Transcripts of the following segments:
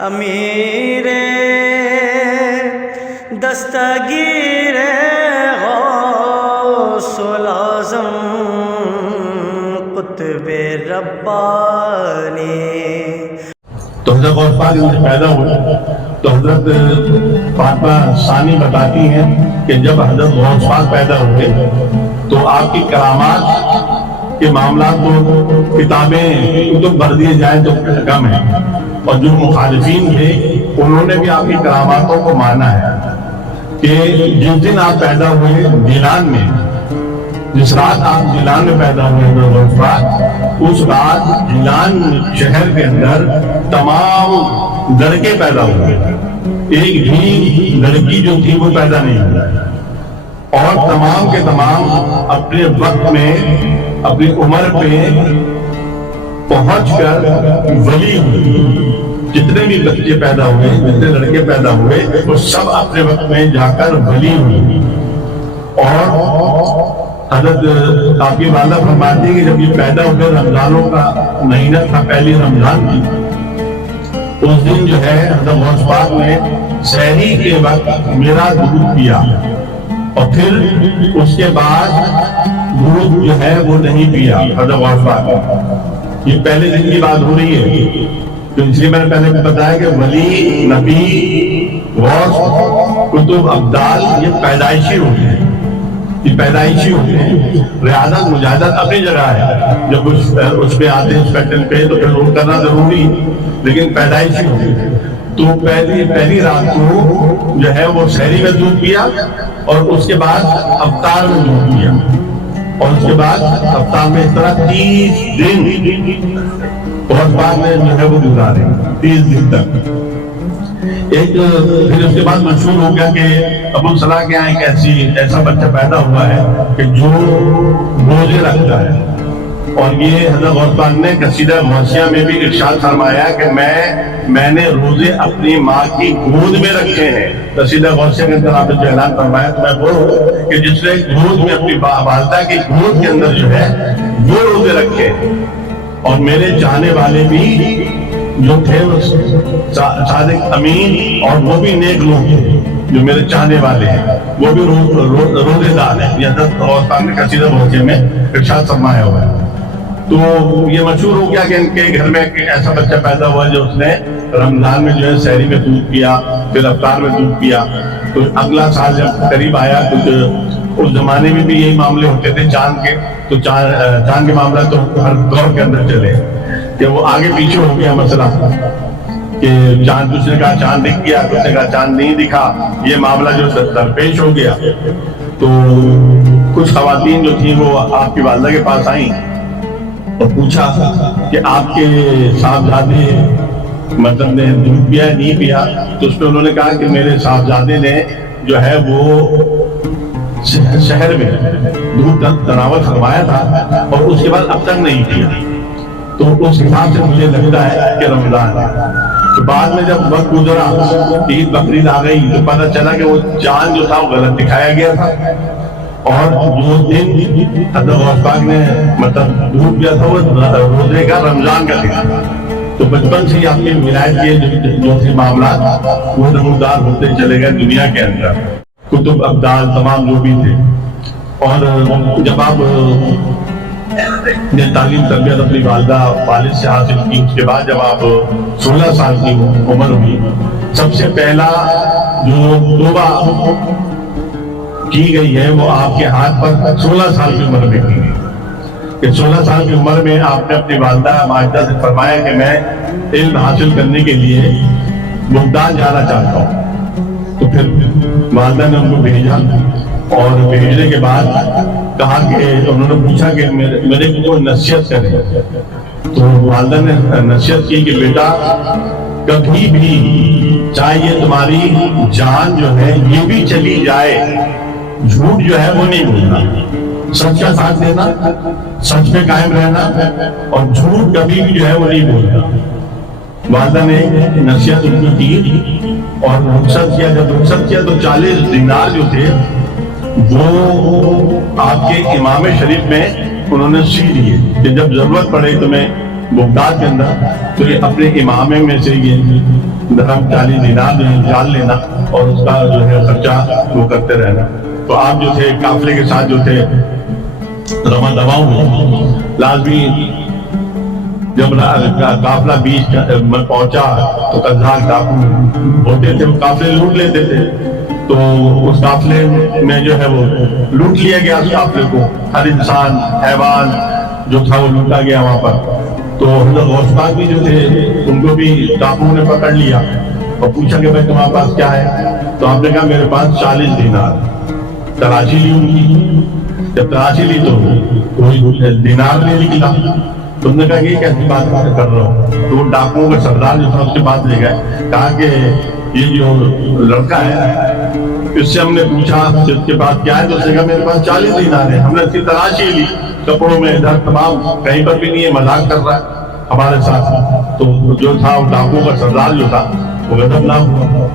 امیر دستگیر غوث العظم قطب ربانی۔ تو حضرت غوث پاک جب پیدا ہوئے تو حضرت فاطمہ ثانی بتاتی ہیں کہ جب حضرت غوث پاک پیدا ہوئے تو آپ کی کرامات کے معاملات تو کتابیں کتب بھر دیے جائیں تو کم ہے، اور جو مخالفین تھے انہوں نے بھی آپ کی کراماتوں کو مانا ہے کہ جس دن آپ پیدا ہوئے جیلان میں، جس رات آپ جیلان میں پیدا ہوئے حضرت غوث پاک، اس رات جیلان شہر کے اندر تمام لڑکے پیدا ہوئے، ایک بھی لڑکی جو تھی وہ پیدا نہیں ہوئی، اور تمام کے تمام اپنے وقت میں اپنی عمر پہ پہنچ کر ولی ہوئے۔ جتنے بھی بچے پیدا ہوئے، جتنے لڑکے پیدا ہوئے، وہ سب اپنے وقت میں جا کر ولی ہوئے۔ اور حضرت آپ کی والدہ فرماتی ہے کہ جب یہ پیدا ہوئے رمضانوں کا مہینہ تھا، پہلی رمضان کی، اس دن جو ہے حضرت غوث پاک نے سحری کے وقت میرا دودھ پیا، اور پھر اس کے بعد دودھ جو ہے وہ نہیں پیا حضرت غوث پاک۔ یہ پہلے دن کی بات ہو رہی ہے، تو اس لیے میں نے پہلے بتایا کہ ولی، نبی، غوث، کتب، ابدال یہ پیدائشی ہوتے ہیں، یہ پیدائشی ہوتے ہیں۔ ریاضت مجاہدت اپنی جگہ ہے، جب اس پہ آتے ہیں اسپیکٹل پہ تو پھر روک کرنا ضروری، لیکن پیدائشی ہوتے ہیں۔ تو پہلی رات کو جو ہے وہ سحری میں دودھ پیا، اور اس کے بعد افطار میں دودھ پیا، اور اس کے بعد افطار میں اس طرح 30 دن غوث پاک نے جو ہے وہ گزارے، 30 دن تک۔ پھر اس کے بعد مشہور ہو گیا کہ ابو صلاح کے یہاں ایک ایسا بچہ پیدا ہوا ہے کہ جو روزے رکھتا ہے، اور یہ حضرت غوث پاک نے قصیدہ غوثیہ میں بھی ارشاد فرمایا کہ میں نے روزے اپنی ماں کی گود میں رکھے ہیں۔ قصیدہ غوثیہ کے اندر آپ نے جو اعلان فرمایا تو میں بولوں کہ جس نے گود میں اپنی والدہ کی گود کے اندر جو ہے وہ روزے رکھے، اور میرے چاہنے والے بھی جو تھے صادق امین اور وہ بھی نیک لوگ تھے، جو میرے چاہنے والے ہیں وہ بھی روزے دار ہیں۔ یہ حضرت غوث پاک نے قصیدہ غوثیہ میں ارشاد فرمایا ہوا ہے۔ تو یہ مشہور ہو گیا کہ ان کے گھر میں ایک ایسا بچہ پیدا ہوا جو اس نے رمضان میں جو ہے سحری میں دودھ پیا، پھر افطار میں دودھ پیا۔ تو اگلا سال جب قریب آیا، کچھ اس زمانے میں بھی یہی معاملے ہوتے تھے چاند کے، تو چاند کے معاملہ تو ہر دور کے اندر چلے کہ وہ آگے پیچھے ہو گیا مسئلہ کہ چاند، کچھ نے کہا چاند دکھ گیا، کچھ نے کہا چاند نہیں دکھا، یہ معاملہ جو درپیش ہو گیا۔ تو کچھ خواتین جو تھیں وہ آپ کی والدہ کے پاس آئیں اور پوچھا کہ آپ کے صاحبزادے مطلب نے دودھ پیا ہے نہیں پیا؟ تو اس پہ انہوں نے کہا کہ میرے صاحبزادے نے جو ہے وہ شہر میں دودھ تناول فرمایا تھا، اور اس کے بعد اب تک نہیں پیا۔ تو اس حساب سے مجھے لگتا ہے کہ رمضان ہے۔ تو بعد میں جب وقت گزرا، عید بقرعید آ گئی، تو پتہ چلا کہ وہ چاند جو تھا وہ غلط دکھایا گیا تھا، اور جو دن حضرت غوث پاک نے مطلب دودھ پیا تھا وہ روزے کا رمضان کا دن۔ تو بچپن سے ہی آپ کی ولایت کے جو تھے معاملات وہ نمودار ہوتے چلے گئے دنیا کے اندر، کتب، ابدال، تمام جو بھی تھے۔ اور جب آپ نے تعلیم تربیت اپنی والدہ والد سے حاصل کی، اس کے بعد جب آپ 16 سال کی عمر ہوئی، سب سے پہلا جو توبہ کی گئی ہے وہ آپ کے ہاتھ پر 16 سال کی عمر میں کی گئی کہ 16 سال کی عمر میں آپ نے اپنی والدہ ماجدہ سے فرمایا کہ میں علم حاصل کرنے کے لیے بغداد جانا چاہتا ہوں۔ تو پھر والدہ نے ان کو بھیجا، اور بھیجنے کے بعد کہا کہ انہوں نے پوچھا کہ میرے کو نصیحت کریں۔ تو والدہ نے نصیحت کی کہ بیٹا کبھی بھی چاہے یہ تمہاری جان جو ہے یہ بھی چلی جائے، جھوٹ جو ہے وہ نہیں بولنا، سچ کا ساتھ دینا، سچ پہ قائم رہنا، اور جھوٹ کبھی بھی جو ہے وہ نہیں بولنا۔ والدہ نے نصیحت ان کو کی اور رخصت کیا۔ جب رخصت کیا تو 40 دینار جو تھے وہ آپ کے امام شریف میں انہوں نے سی دیے کہ جب ضرورت پڑے تمہیں بغداد کے اندر، تو یہ اپنے امامے میں سے یہ درہم 40 دینار نکال لینا اور اس کا جو ہے خرچہ وہ کرتے رہنا۔ تو آپ جو تھے قافلے کے ساتھ جو تھے رواں دواؤں میں لازمی جب قافلہ بیچ میں پہنچا تو قذاق ڈاکو ہوتے تھے، وہ قافلے لوٹ لیتے تھے، تو اس قافلے میں جو ہے وہ لوٹ لیا گیا، اس قافلے کو ہر انسان حیوان جو تھا وہ لوٹا گیا وہاں پر۔ تو حضرت غوث پاک بھی جو تھے ان کو بھی ڈاکوؤں نے پکڑ لیا اور پوچھا کہ بھائی تمہارے پاس کیا ہے؟ تو آپ نے کہا میرے پاس 40 دینار۔ تلاشی لی ان کی، جب تلاشی لی تو کوئی دینار نہیں نکلا۔ تو انہوں نے کہا کہ یہ کیسی بات کر رہا ہوں؟ تو وہ ڈاکوؤں کا سردار جو تھا اس کے پاس لے گئے، کہا کہ یہ جو لڑکا ہے اس سے ہم نے پوچھا کہ اس کے پاس کیا ہے، تو اس نے کہا میرے پاس 40 دینار ہے۔ ہم نے اس کی تلاشی لی کپڑوں میں، ادھر تمام، کہیں پر بھی نہیں ہے، مذاق کر رہا ہے ہمارے ساتھ۔ تو جو تھا وہ ڈاکوؤں کا سردار جو تھا وہ غضبناک ہوا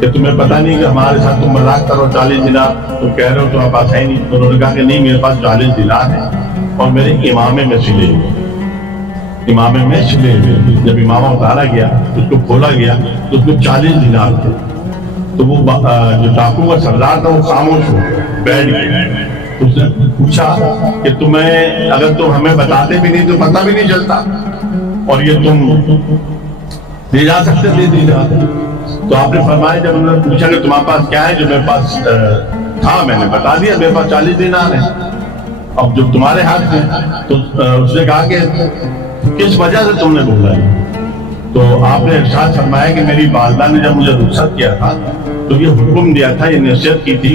کہ تمہیں پتہ نہیں کہ ہمارے ساتھ تم مذاق کرو، 40 دینار تم کہہ رہے ہو تمہارے پاس ہے نہیں۔ انہوں نے کہا کہ نہیں، میرے پاس 40 دینار ہے اور میرے امامے میں سلے ہوئے، امامے میں سلے ہوئے۔ جب امامہ اتارا گیا اس کو کھولا گیا تو اس میں 40 دینار تھے۔ تو وہ جو ڈاکو کا سردار تھا وہ خاموش ہو بیٹھ گیا۔ اس نے پوچھا کہ تمہیں اگر تم ہمیں بتاتے بھی نہیں تو پتہ بھی نہیں چلتا، اور یہ تم لے جا سکتے تھے دینار؟ تو آپ نے فرمایا، جب انہوں نے پوچھا کہ تمہارے پاس کیا ہے، جو میرے پاس تھا میں نے بتا دیا، میرے پاس 40 دینار ہے، اب جو تمہارے ہاتھ میں۔ تو اس نے کہا کہ کس وجہ سے تم نے بولا ہے؟ تو آپ نے ارشاد فرمایا کہ میری والدہ نے جب مجھے رخصت کیا تھا تو یہ حکم دیا تھا، یہ نصیحت کی تھی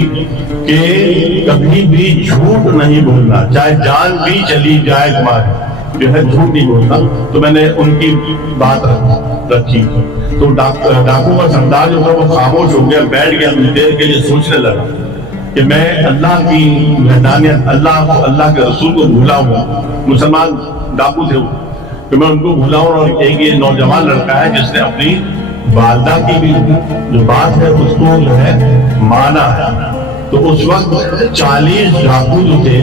کہ کبھی بھی جھوٹ نہیں بولنا، چاہے جان بھی چلی جائے تمہاری، جو ہے جھوٹ نہیں بولنا۔ تو میں نے ان کی بات رکھی۔ تو ڈاکو کا سردار جو تھا وہ خاموش ہو گیا، بیٹھ گیا، کچھ دیر کے لیے سوچنے لگا کہ میں اللہ کی وحدانیت، اللہ کے رسول کو بھولا ہوا، مسلمان ڈاکو تھے وہ، کہ میں ان کو بھولا ہوں، اور ایک یہ نوجوان لڑکا ہے جس نے اپنی والدہ کی بھی جو بات ہے اس کو جو ہے مانا ہے۔ تو اس وقت 40 ڈاکو جو تھے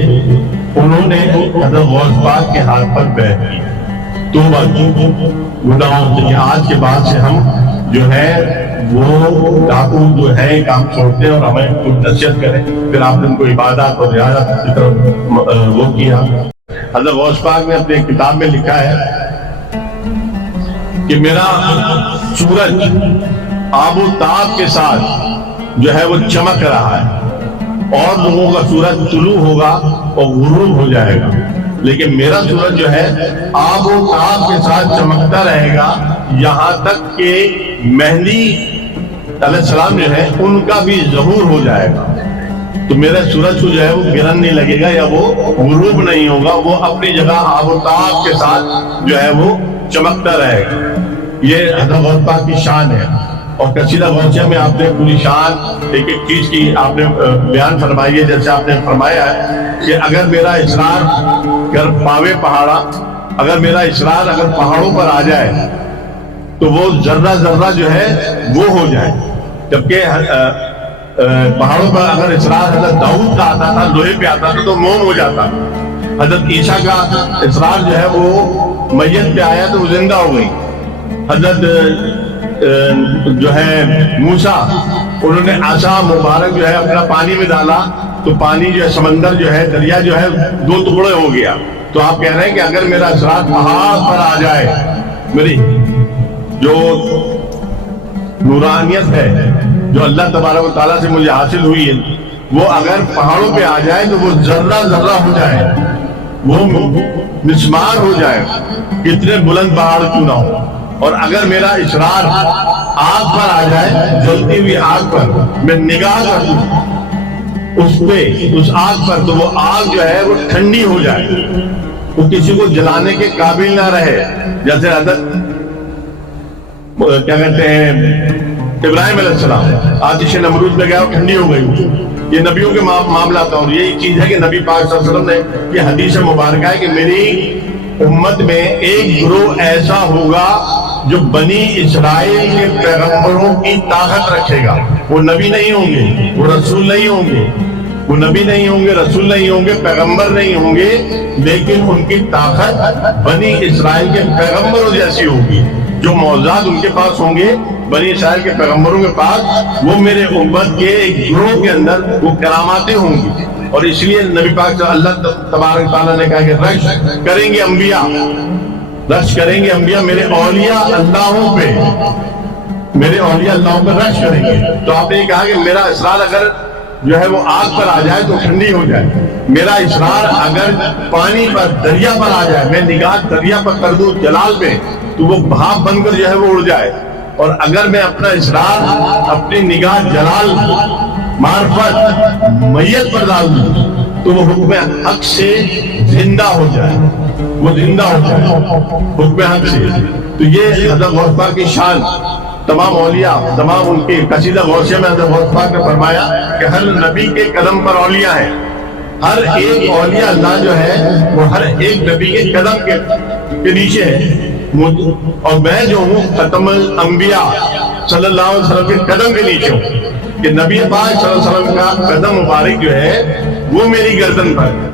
انہوں نے حضرت غوث پاک کے ہاتھ پر بیعت کی، توبہ کی گناہوں سے کہ آج کے بعد سے ہم جو ہے وہ ڈاکو جو ہے کام چھوڑتے ہیں اور ہمیں کچھ نصیحت کریں۔ پھر آپ نے ان کو عبادت اور ریاضت کی طرف وہ کیا۔ حضرت غوث پاک نے اپنے کتاب میں لکھا ہے کہ میرا سورج آب و تاب کے ساتھ جو ہے وہ چمک رہا ہے، اور لوگوں کا سورج طلوع ہوگا اور غروب ہو جائے گا، لیکن میرا سورج جو ہے آب و تاب کے ساتھ چمکتا رہے گا یہاں تک کہ مہدی علیہ السلام جو ہے ان کا بھی ظہور ہو جائے گا۔ تو میرے سورج کو جو ہے وہ گرن نہیں لگے گا یا وہ غروب نہیں ہوگا، وہ اپنی جگہ آب و تاب کے ساتھ جو ہے وہ چمکتا رہے گا۔ یہ حضرت غوث پاک کی شان ہے، اور قصیدہ غوثیہ میں آپ نے پوری شان ایک ایک چیز کی آپ نے بیان فرمائی ہے۔ جیسے آپ نے فرمایا ہے کہ اگر میرا اسرار گر پاوے پہاڑا، اگر میرا اسرار اگر پہاڑوں پر آ جائے تو وہ ذرہ ذرہ جو ہے وہ ہو جائے، جبکہ پہاڑوں پر اگر اسرار حضرت داؤد کا آتا تھا، لوہے پہ آتا تھا تو موم ہو جاتا۔ حضرت عیسیٰ کا اسرار جو ہے وہ میت پہ آیا تو وہ زندہ ہو گئی۔ حضرت جو ہے موسیٰ، انہوں نے عصا مبارک جو ہے اپنا پانی میں ڈالا تو پانی جو ہے سمندر جو ہے دریا جو ہے 2 ٹکڑے ہو گیا۔ تو آپ کہہ رہے ہیں کہ اگر میرا اسرار پہاڑ پر آ جائے، میری جو نورانیت ہے جو اللہ تبارک و تعالیٰ سے مجھے حاصل ہوئی ہے، وہ اگر پہاڑوں پہ آ جائے تو وہ ذرہ ذرہ ہو جائے، وہ مسمار ہو جائے، کتنے بلند پہاڑ کیوں نہ ہو۔ اور اگر میرا اسرار آگ پر آ جائے، جلتی ہوئی آگ پر میں نگاہ کر دوں اس پہ، اس آگ پر، تو وہ آگ جو ہے وہ ٹھنڈی ہو جائے، وہ کسی کو جلانے کے قابل نہ رہے۔ جیسے حضرت کیا کہتے ہیں ابراہیم علیہ السلام آتش نمرود میں گیا اور ٹھنڈی ہو گئی۔ یہ نبیوں کے معاملات تھا، اور یہی چیز ہے کہ نبی پاک صلی اللہ علیہ وسلم نے یہ حدیث مبارکہ ہے کہ میری امت میں ایک گروہ ایسا ہوگا جو بنی اسرائیل کے پیغمبروں کی طاقت رکھے گا۔ وہ نبی نہیں ہوں گے، وہ رسول نہیں ہوں گے، وہ نبی نہیں ہوں گے، رسول نہیں ہوں گے، پیغمبر نہیں ہوں گے، لیکن ان کی طاقت بنی اسرائیل کے پیغمبروں جیسی ہوگی. جو معجزات ان کے پاس ہوں گے بنی اسرائیل کے پیغمبروں کے پاس، وہ میرے امت کے ایک گروہ کے اندر وہ کراماتیں ہوں گی. اور اس لیے نبی پاک صلی اللہ تبارک تعالیٰ نے کہا کہ رش کریں گے انبیاء، رش کریں گے انبیاء، میرے اولیاء اللہوں پہ، میرے اولیاء اللہوں پہ رش کریں گے. تو آپ نے یہ کہا کہ میرا اسرار اگر جو ہے وہ آگ پر آ جائے تو ٹھنڈی ہو جائے، میرا اسرار اگر پانی پر، دریا پر آ جائے، میں نگاہ دریا پر کر دوں جلال میں، تو وہ بھاپ بن کر جو ہے وہ اڑ جائے. اور اگر میں اپنا اسرار، اپنی نگاہ جلال، معرفت، میت پر ڈال دوں تو وہ حکم حق سے زندہ ہو جائے، وہ زندہ ہو جائے حکم حق سے. تو یہ حضرت غوث پاک کی شان، تمام اولیاء، تمام ان کے قصیدہ غوثیہ میں حضرت غوث پاک نے فرمایا کہ ہر نبی کے قدم پر اولیاء ہیں. ہر ایک اولیاء اللہ جو ہے وہ ہر ایک نبی کے قدم کے نیچے ہے. اور میں جو ہوں ختم الانبیاء صلی اللہ علیہ وسلم کے قدم کے نیچے ہوں، کہ نبی پاک صلی اللہ علیہ وسلم کا قدم مبارک جو ہے وہ میری گردن پر ہے.